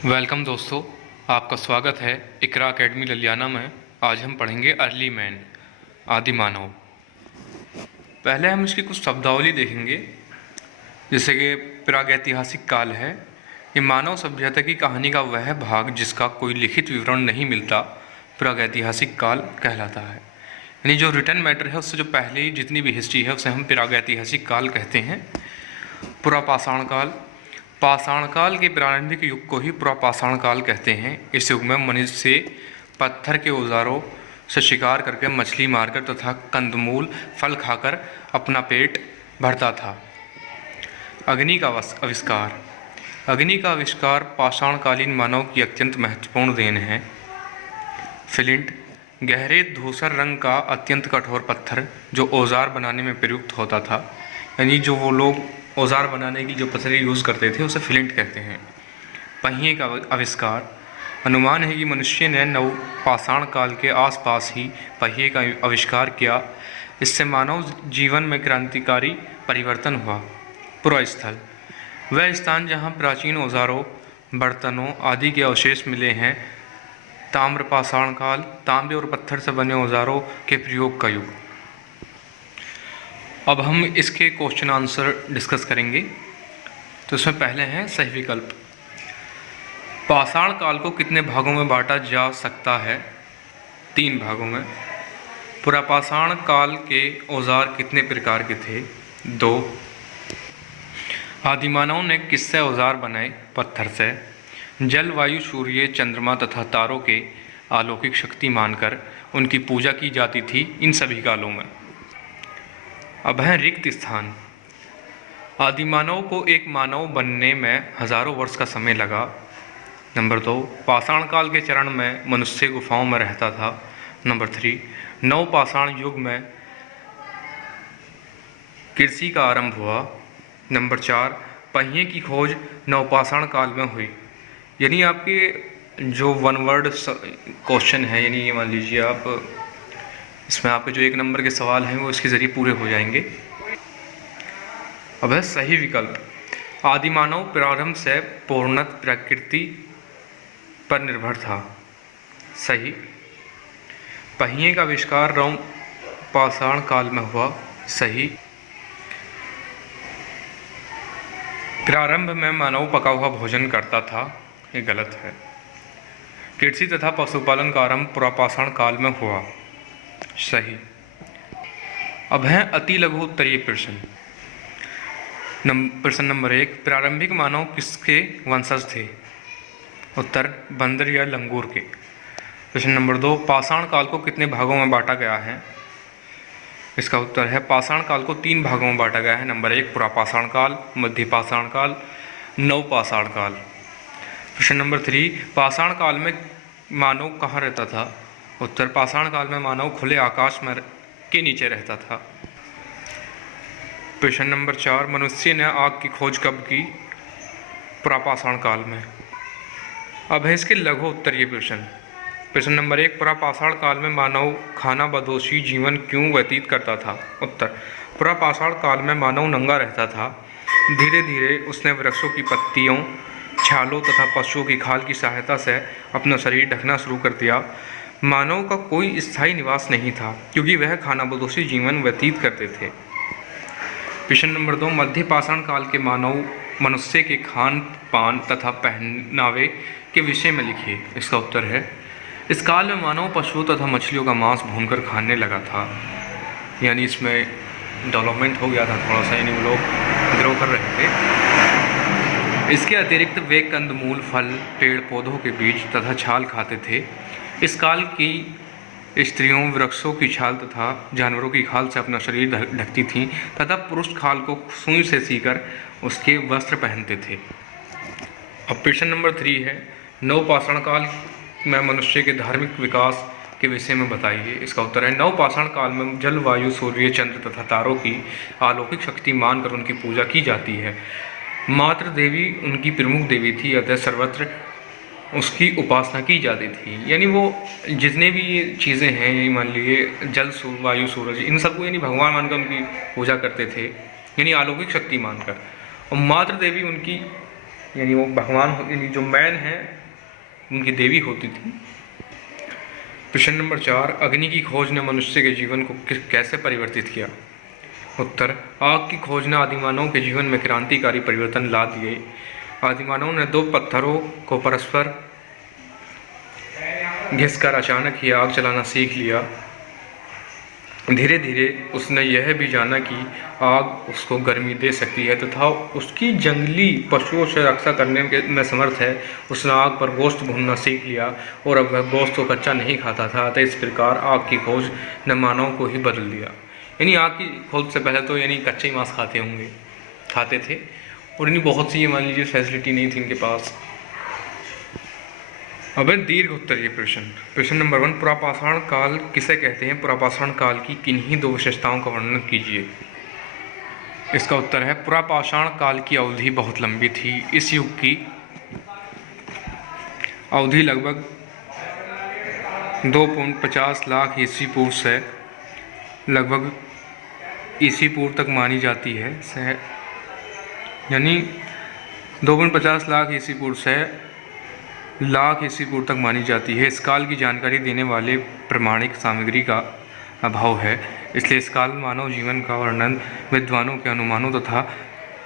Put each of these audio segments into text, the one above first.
Welcome दोस्तों, आपका स्वागत है इकरा एकेडमी ललियाना में। आज हम पढ़ेंगे अर्ली मैन, आदि मानव। पहले हम इसकी कुछ शब्दावली देखेंगे, जैसे कि प्रागैतिहासिक काल है। ये मानव सभ्यता की कहानी का वह भाग जिसका कोई लिखित विवरण नहीं मिलता, प्रागैतिहासिक काल कहलाता है। यानी जो रिटर्न मैटर है उससे जो पहले ही जितनी भी हिस्ट्री है उसे हम प्रागैतिहासिक काल कहते हैं। पुरापाषाण काल, पाषाण काल के प्रारंभिक युग को ही पुरापाषाण काल कहते हैं। इस युग में मनुष्य पत्थर के औजारों से शिकार करके, मछली मारकर तथा कंदमूल फल खाकर अपना पेट भरता था। अग्नि का आविष्कार, अग्नि का आविष्कार पाषाणकालीन मानव की अत्यंत महत्वपूर्ण देन है। फ्लिंट, गहरे धूसर रंग का अत्यंत कठोर पत्थर जो औजार बनाने में प्रयुक्त होता था। यानी जो वो लोग औजार बनाने की जो पत्थर यूज़ करते थे उसे फ्लिंट कहते हैं। पहिए का आविष्कार, अनुमान है कि मनुष्य ने नवपाषाण काल के आसपास ही पहिए का आविष्कार किया। इससे मानव जीवन में क्रांतिकारी परिवर्तन हुआ। पुरास्थल, वह स्थान जहाँ प्राचीन औजारों, बर्तनों आदि के अवशेष मिले हैं। ताम्रपाषाण काल, तांबे और पत्थर से बने औजारों के प्रयोग का युग। अब हम इसके क्वेश्चन आंसर डिस्कस करेंगे। तो इसमें पहले हैं सही विकल्प। पाषाण काल को कितने भागों में बांटा जा सकता है? 3 भागों में। पुरापाषाण काल के औजार कितने प्रकार के थे? 2। आदिमानव ने किससे औजार बनाए? पत्थर से। जल, वायु, सूर्य, चंद्रमा तथा तारों के अलौकिक शक्ति मानकर उनकी पूजा की जाती थी इन सभी कालों में। अब है रिक्त स्थान। आदिमानव को एक मानव बनने में हजारों वर्ष का समय लगा। नंबर 2, पाषाण काल के चरण में मनुष्य गुफाओं में रहता था। नंबर 3, नवपाषाण युग में कृषि का आरंभ हुआ। नंबर 4, पहिए की खोज नवपाषाण काल में हुई। यानी आपके जो वन वर्ड क्वेश्चन है, यानी ये मान लीजिए आप, इसमें आपके जो 1 नंबर के सवाल हैं वो इसके ज़रिए पूरे हो जाएंगे। अब है सही विकल्प। आदिमानव प्रारंभ से पूर्णत प्रकृति पर निर्भर था। सही। पहिए का आविष्कार नवपाषाण काल में हुआ। सही। प्रारंभ में मानव पका हुआ भोजन करता था। ये गलत है। कृषि तथा पशुपालन का आरंभ पुरापाषाण काल में हुआ। सही। अब है अति लघु उत्तरीय प्रश्न। प्रश्न नंबर 1, प्रारंभिक मानव किसके वंशज थे? उत्तर, बंदर या लंगूर के। प्रश्न नंबर 2, पाषाण काल को कितने भागों में बांटा गया है? इसका उत्तर है पाषाण काल को 3 भागों में बांटा गया है। नंबर 1, पुरापाषाण काल, मध्यपाषाण काल, नवपाषाण काल। प्रश्न नंबर 3, पाषाण काल में मानव कहाँ रहता था? उत्तर, पाषाण काल में मानव खुले आकाश में के नीचे रहता था। प्रश्न नंबर 4, मनुष्य ने आग की खोज कब की? पुरापाषाण काल में। अब है इसके लघु उत्तरीय प्रश्न। प्रश्न नंबर 1, पुरापाषाण काल में मानव खाना बदोशी जीवन क्यों व्यतीत करता था? उत्तर, पुरापाषाण काल में मानव नंगा रहता था। धीरे धीरे उसने वृक्षों की पत्तियों, छालों तथा पशुओं की खाल की सहायता से अपना शरीर ढकना शुरू कर दिया। मानव का कोई स्थायी निवास नहीं था क्योंकि वह खानाबदोशी जीवन व्यतीत करते थे। प्रश्न नंबर 2, मध्यपाषाण काल के मानव मनुष्य के खान पान तथा पहनावे के विषय में लिखिए। इसका उत्तर है, इस काल में मानव पशुओं तथा मछलियों का मांस भूनकर खाने लगा था। यानी इसमें डेवलपमेंट हो गया था थोड़ा सा, यानी वो लोग ग्रो कर रहे थे। इसके अतिरिक्त वे कंदमूल, फल, पेड़ पौधों के बीज तथा छाल खाते थे। इस काल की स्त्रियों वृक्षों की छाल तथा जानवरों की खाल से अपना शरीर ढकती थीं तथा पुरुष खाल को सुई से सीकर उसके वस्त्र पहनते थे। अब प्रश्न नंबर 3 है, नवपाषाण काल में मनुष्य के धार्मिक विकास के विषय में बताइए। इसका उत्तर है, नवपाषाण काल में जल, वायु, सूर्य, चंद्र तथा तारों की अलौकिक शक्ति मानकर उनकी पूजा की जाती है। मातृ देवी उनकी प्रमुख देवी थी, अतः सर्वत्र उसकी उपासना की जाती थी। यानी वो जितने भी चीज़ें हैं, मान लीजिए जल, वायु, सूरज, इन सबको यानी भगवान मानकर उनकी पूजा करते थे, यानी अलौकिक शक्ति मानकर। और मातृ देवी उनकी यानी वो भगवान, यानी जो मैन है उनकी देवी होती थी। प्रश्न नंबर 4, अग्नि की खोज ने मनुष्य के जीवन को कैसे परिवर्तित किया? उत्तर, आग की खोज ने आदिमानव के जीवन में क्रांतिकारी परिवर्तन ला दिए। आदिमानव ने 2 पत्थरों को परस्पर घिसकर अचानक ही आग जलाना सीख लिया। धीरे धीरे उसने यह भी जाना कि आग उसको गर्मी दे सकती है तथा उसकी जंगली पशुओं से रक्षा करने में समर्थ है। उसने आग पर गोश्त भूनना सीख लिया और अब वह गोश्त को कच्चा नहीं खाता था। अतः इस प्रकार आग की खोज ने मानव को ही बदल दिया। यानी आग की खोज से पहले तो यानी कच्चे ही मांस खाते थे और इन्हीं बहुत सी, मान लीजिए, फैसिलिटी नहीं थी इनके पास। अब दीर्घ उत्तरीय प्रश्न। प्रश्न नंबर 1, पुरापाषाण काल किसे कहते हैं? पुरापाषाण काल की किन्हीं 2 विशेषताओं का वर्णन कीजिए। इसका उत्तर है, पुरापाषाण काल की अवधि बहुत लंबी थी। इस युग की अवधि लगभग 2.50 लाख ईस्वी पूर्व से लगभग ईस्वी पूर्व तक मानी जाती है। यानी 2.50 लाख ईस्वी पूर्व से लाख ईस्वी पूर्व तक मानी जाती है। इस काल की जानकारी देने वाले प्रमाणिक सामग्री का अभाव है, इसलिए इस काल मानव जीवन का वर्णन विद्वानों के अनुमानों तथा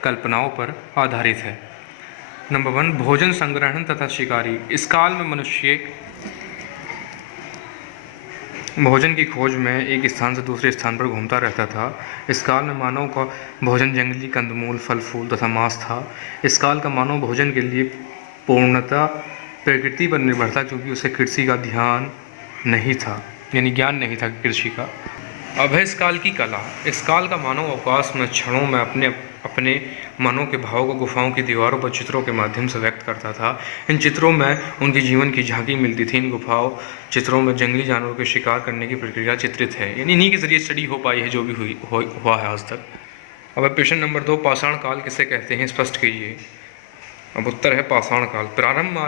कल्पनाओं पर आधारित है। नंबर 1, भोजन संग्रहण तथा शिकारी। इस काल में मनुष्य भोजन की खोज में एक स्थान से दूसरे स्थान पर घूमता रहता था। इस काल में मानव का भोजन जंगली कंदमूल, फल फूल तथा मांस था। इस काल का मानव भोजन के लिए पूर्णतः प्रकृति पर निर्भर था, क्योंकि उसे कृषि का ध्यान नहीं था, यानी ज्ञान नहीं था कृषि का। अब है इस काल की कला। इस काल का मानव अवकाश में क्षणों में अपने मनों के भाव को गुफाओं की दीवारों पर चित्रों के माध्यम से व्यक्त करता था। इन चित्रों में उनके जीवन की झांकी मिलती थी। इन गुफाओं चित्रों में जंगली जानवरों के शिकार करने की प्रक्रिया चित्रित है, यानी इन्हीं के जरिए स्टडी हो पाई है जो भी हुआ है आज तक। अब प्रश्न नंबर 2, पाषाण काल किसे कहते हैं? स्पष्ट कीजिए। अब उत्तर है, पाषाण काल। प्रारंभ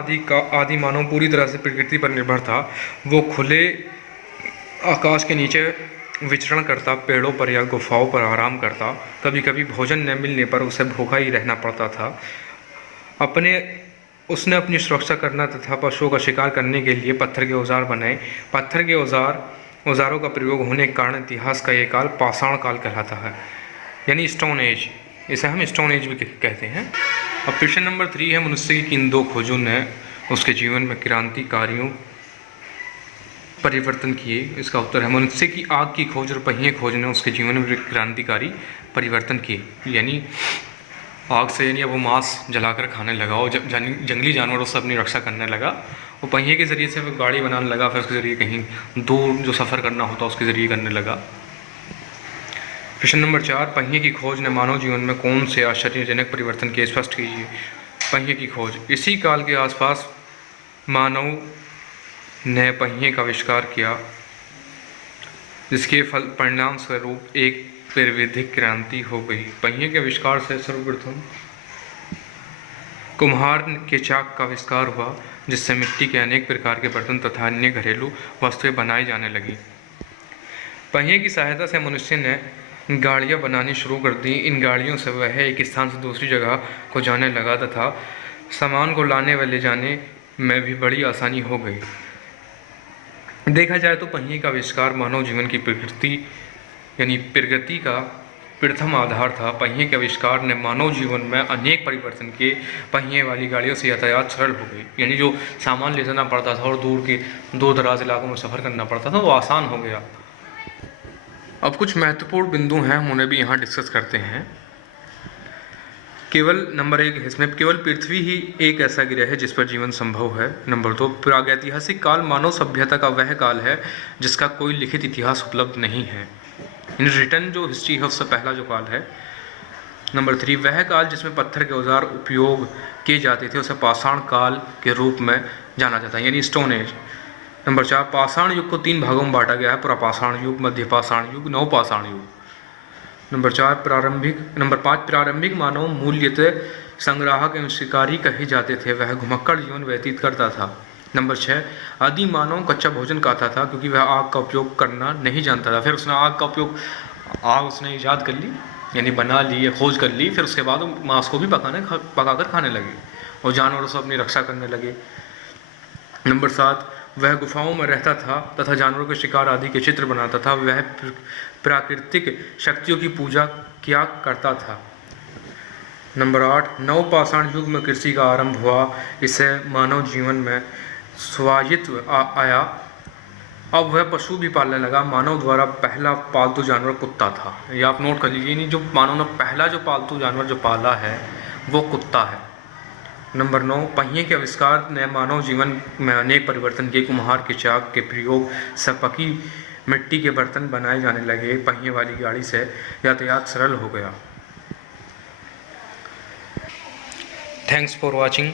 आदि मानव पूरी तरह से प्रकृति पर निर्भर था। वो खुले आकाश के नीचे विचरण करता, पेड़ों पर या गुफाओं पर आराम करता। कभी कभी भोजन न मिलने पर उसे भूखा ही रहना पड़ता था। उसने अपनी सुरक्षा करना तथा पशुओं का शिकार करने के लिए पत्थर के औजार बनाए। पत्थर के औजारों का प्रयोग होने के कारण इतिहास का ये काल पाषाण काल कहलाता है, यानी स्टोन एज। इसे हम स्टोन एज भी कहते हैं। अब प्रश्न नंबर 3 है, मनुष्य की किन 2 खोजों ने उसके जीवन में क्रांतिकारियों परिवर्तन किए? इसका उत्तर है, मनुष्य की आग की खोज और पहिए खोज ने उसके जीवन में क्रांतिकारी परिवर्तन किए। यानी आग से यानी अब वो मांस जलाकर खाने लगा और जंगली जानवरों से अपनी रक्षा करने लगा। वो पहिए के ज़रिए से वो गाड़ी बनाने लगा, फिर उसके ज़रिए कहीं दूर जो सफ़र करना होता उसके ज़रिए करने लगा। प्रश्न नंबर 4, पहिए की खोज ने मानव जीवन में कौन से आश्चर्यजनक परिवर्तन किए? स्पष्ट कीजिए। पहिए की खोज। इसी काल के आसपास मानव ने पहिए का आविष्कार किया, जिसके परिणाम स्वरूप एक प्राविधिक क्रांति हो गई। पहिए के आविष्कार से सर्वप्रथम कुम्हार के चाक का आविष्कार हुआ, जिससे मिट्टी के अनेक प्रकार के बर्तन तथा अन्य घरेलू वस्तुएं बनाई जाने लगी। पहिए की सहायता से मनुष्य ने गाड़ियाँ बनानी शुरू कर दी। इन गाड़ियों से वह एक स्थान से दूसरी जगह को जाने लगा तथा सामान को लाने व ले जाने में भी बड़ी आसानी हो गई। देखा जाए तो पहिए का आविष्कार मानव जीवन की प्रगति का प्रथम आधार था। पहिए के आविष्कार ने मानव जीवन में अनेक परिवर्तन किए। पहिए वाली गाड़ियों से यातायात सरल हो गई, यानी जो सामान ले जाना पड़ता था और दूर दराज इलाकों में सफ़र करना पड़ता था वो आसान हो गया। अब कुछ महत्वपूर्ण बिंदु हैं, हम उन्हें भी यहाँ डिस्कस करते हैं। केवल नंबर 1 है इसमें, केवल पृथ्वी ही एक ऐसा ग्रह है जिस पर जीवन संभव है। नंबर 2, प्रागैतिहासिक काल मानव सभ्यता का वह काल है जिसका कोई लिखित इतिहास उपलब्ध नहीं है। इन रिटर्न जो हिस्ट्री है उससे पहला जो काल है। नंबर 3, वह काल जिसमें पत्थर के औजार उपयोग किए जाते थे उसे पाषाण काल के रूप में जाना जाता है, यानी स्टोन एज। नंबर 4, पाषाण युग को 3 भागों में बांटा गया है, पुरापाषाण युग, मध्य पाषाण युग, नवपाषाण युग। नंबर 5, प्रारंभिक मानव मूल्यतः संग्राहक एवं शिकारी कहे जाते थे, वह घुमक्कड़ जीवन व्यतीत करता था। नंबर 6, आदि मानव कच्चा भोजन खाता था क्योंकि वह आग का उपयोग करना नहीं जानता था। फिर उसने आग उसने ईजाद कर ली, यानी बना ली या खोज कर ली, फिर उसके बाद मांस को भी पकाकर खाने लगे। और जानवरों से अपनी रक्षा करने लगे। नंबर 7, वह गुफाओं में रहता था तथा जानवरों के शिकार आदि के चित्र बनाता था। वह प्राकृतिक शक्तियों की पूजा किया करता था। नंबर 8, नवपाषाण युग में कृषि का आरंभ हुआ। इससे मानव जीवन में स्वायत्व आया। अब वह पशु भी पालने लगा। मानव द्वारा पहला पालतू जानवर कुत्ता था। ये आप नोट कर लीजिए, नहीं जो मानव ने पहला जो पालतू जानवर जो पाला है वो कुत्ता है। नंबर 9, पहिए के आविष्कार ने मानव जीवन में अनेक परिवर्तन किए। कुम्हार के चाक के प्रयोग से पकी मिट्टी के बर्तन बनाए जाने लगे। पहिए वाली गाड़ी से यातायात सरल हो गया। Thanks for watching.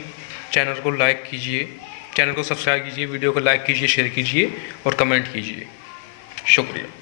चैनल को लाइक कीजिए, चैनल को सब्सक्राइब कीजिए, वीडियो को लाइक कीजिए, शेयर कीजिए और कमेंट कीजिए। शुक्रिया।